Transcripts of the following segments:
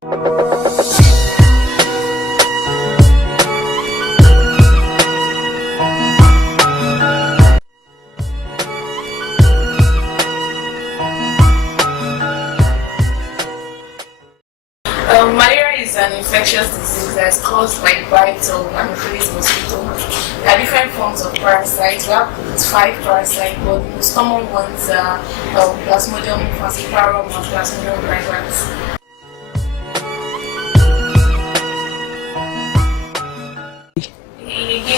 Malaria is an infectious disease that is caused by bites of Anopheles mosquito. There are different forms of parasites. We have 5 parasites, but the most common ones are Plasmodium falciparum and Plasmodium vivax.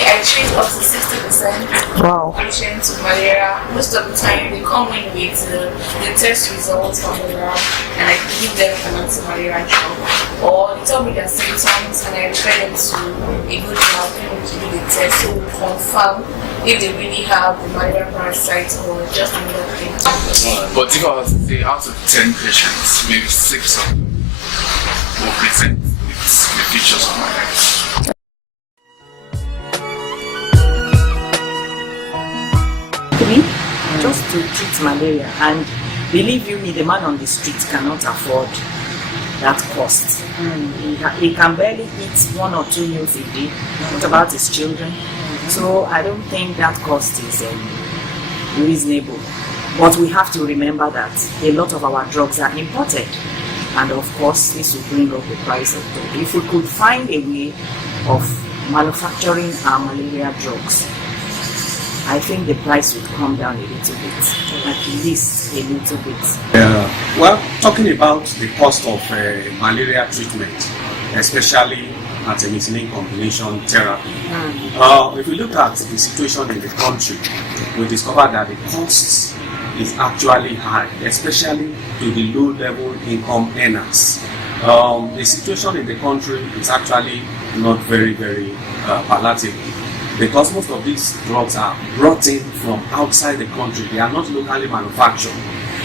I treat up to 60% Wow. patients with malaria. Most of the time they come in with the test results from the lab and I give them an anti-malaria drug. Or they tell me their symptoms and I refer them to a good lab to do the test to confirm if they really have the malaria parasite or just another thing. But if I was to say out of 10 patients, maybe 6 of them will present with the features of malaria. Just to treat malaria, and believe you me, the man on the street cannot afford that cost. He can barely eat 1 or 2 meals a day. What about his children? So I don't think that cost is reasonable. But we have to remember that a lot of our drugs are imported, and of course this will bring up the price of drugs. If we could find a way of manufacturing our malaria drugs, I think the price would come down a little bit, at least a little bit. Well, talking about the cost of malaria treatment, especially artemisinin combination therapy, if we look at the situation in the country, we discover that the costs is actually high, especially to the low-level income earners. The situation in the country is actually not very palatable, because most of these drugs are brought in from outside the country. They are not locally manufactured,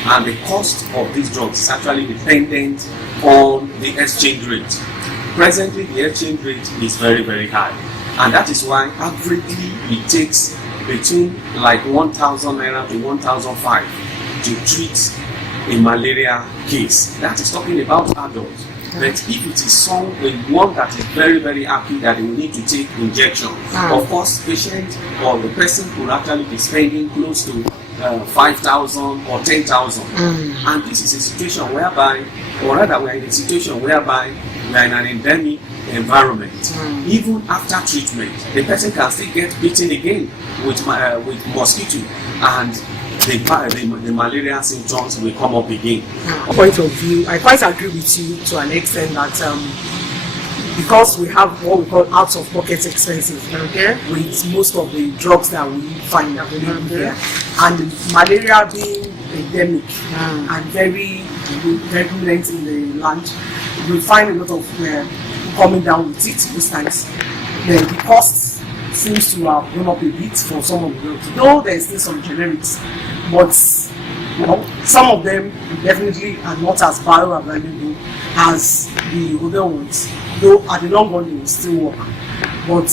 and the cost of these drugs is actually dependent on the exchange rate. Presently, the exchange rate is very high, and that is why averagely it takes between like 1,000 naira to 1,500 to treat a malaria case. That is talking about adults. But if it is one that is very active that they will need to take injection, of course, patient or the person could actually be spending close to 5,000 or 10,000. And this is a situation whereby, or rather, we are in a situation whereby we are in an endemic environment. Even after treatment, the person can still get bitten again with mosquito, and the malaria symptoms will come up again. Point of view, I quite agree with you to an extent that because we have what we call out-of-pocket expenses with most of the drugs that we find available here, and malaria being endemic and very prevalent in the land, we find a lot of coming down with it most times. Then the costs seems to have gone up a bit for some of the drugs, though there's still some generics, but some of them definitely are not as bioavailable as the other ones, though at the long run they will still work. But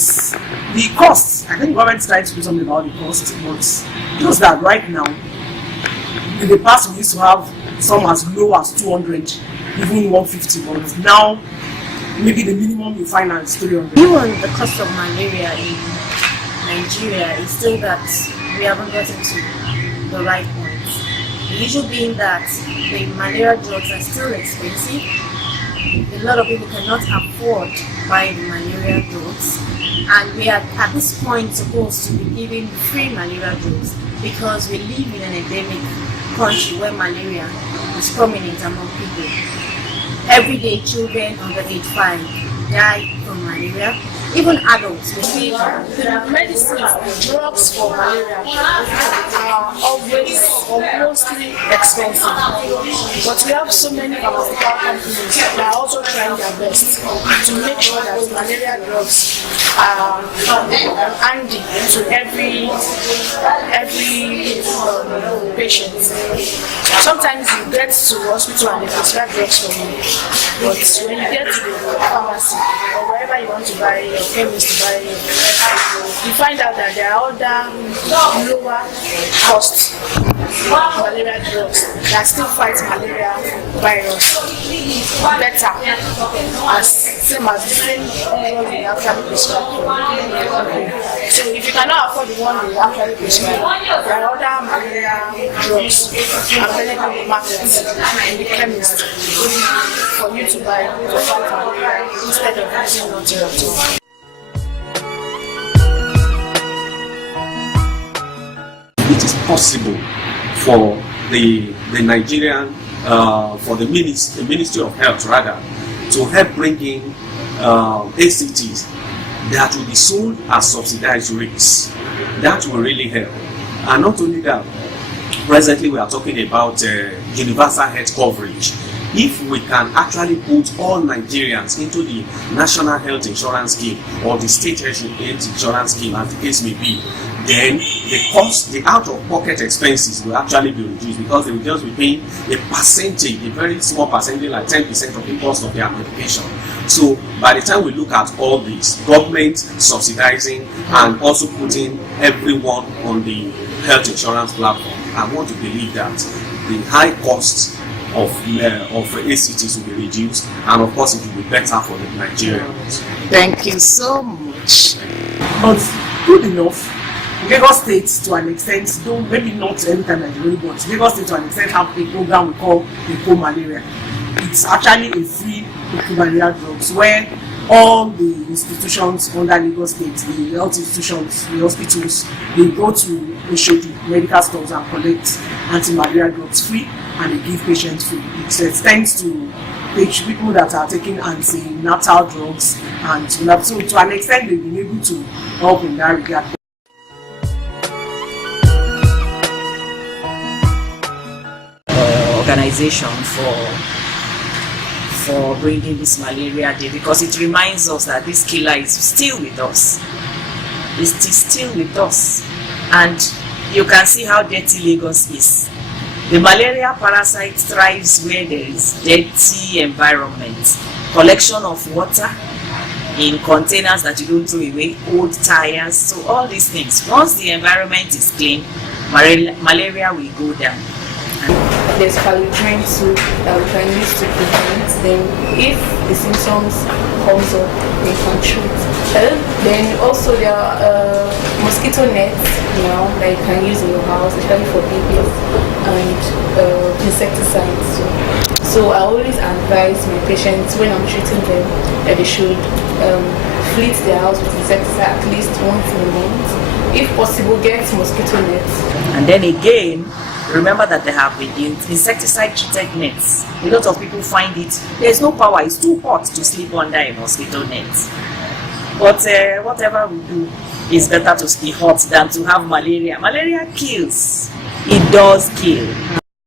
the costs, I think the government is trying to do something about the costs, but just that right now, in the past we used to have some as low as 200, even 150, but now maybe the minimum you find is 300. Even the cost of malaria in Nigeria is still that we haven't gotten to the right point. The issue being that the malaria drugs are still expensive. A lot of people cannot afford buying the malaria drugs, and we are at this point supposed to be giving free malaria drugs because we live in an endemic country where malaria is prominent among people. Every day, children under age 5 die from malaria. Even adults receive the medicines, the drugs for malaria are always or mostly expensive. But we have so many pharmaceutical companies that are also trying their best to make sure that malaria drugs are handy to every patient. Sometimes you get to the hospital and they prescribe drugs for you, but when you get to the pharmacy or wherever you want to buy your chemist to buy it, you find out that there are other lower cost malaria drugs that still fight malaria virus. better as same as the same drug they actually prescribe for. So if you cannot afford the one they actually prescribe, there are other malaria drugs available in the market in the chemist for you to buy to fight malaria instead of using antibiotics. It is possible for the Nigerian, for the Ministry of Health rather, to help bring in ACTs that will be sold at subsidized rates. That will really help. And not only that, presently we are talking about universal health coverage. If we can actually put all Nigerians into the National Health Insurance Scheme or the State Health Insurance Scheme, as the case may be, then the cost, the out-of-pocket expenses will actually be reduced, because they will just be paying a percentage, a very small percentage, like 10% of the cost of their medication. So by the time we look at all this, government subsidizing and also putting everyone on the health insurance platform, I want to believe that the high costs of ACTs will be reduced, and of course it will be better for the Nigerians. Thank you so much. But good enough, Lagos State to an extent, though maybe not every time like the way, but Lagos State to an extent have a program we call Eco Malaria. It's actually a free malaria drugs where all the institutions under Lagos State, the health institutions, the hospitals, they go to Oshodi medical stores and collect anti-malaria drugs free, and they give patients free. It extends to people that are taking antenatal drugs, and so to an extent they've been able to help in that regard. Organization for bringing this malaria day, because it reminds us that this killer is still with us. It is still with us, and you can see how dirty Lagos is. The malaria parasite thrives where there is dirty environment, collection of water in containers that you don't throw away, old tires, so all these things. Once the environment is clean, malaria will go down. There's paludrin too that we can use to prevent. Then if the symptoms comes up, they can treat. Then also there are mosquito nets now that you can use in your house, especially for babies, and insecticides too. So I always advise my patients when I'm treating them that they should fleet their house with insecticide at least once in a month. If possible, get mosquito nets. And then again, remember that there have been insecticide treated nets. A lot of people find it, there's no power, it's too hot to sleep under a mosquito net. But whatever we do, it's better to be hot than to have malaria. Malaria kills. It does kill.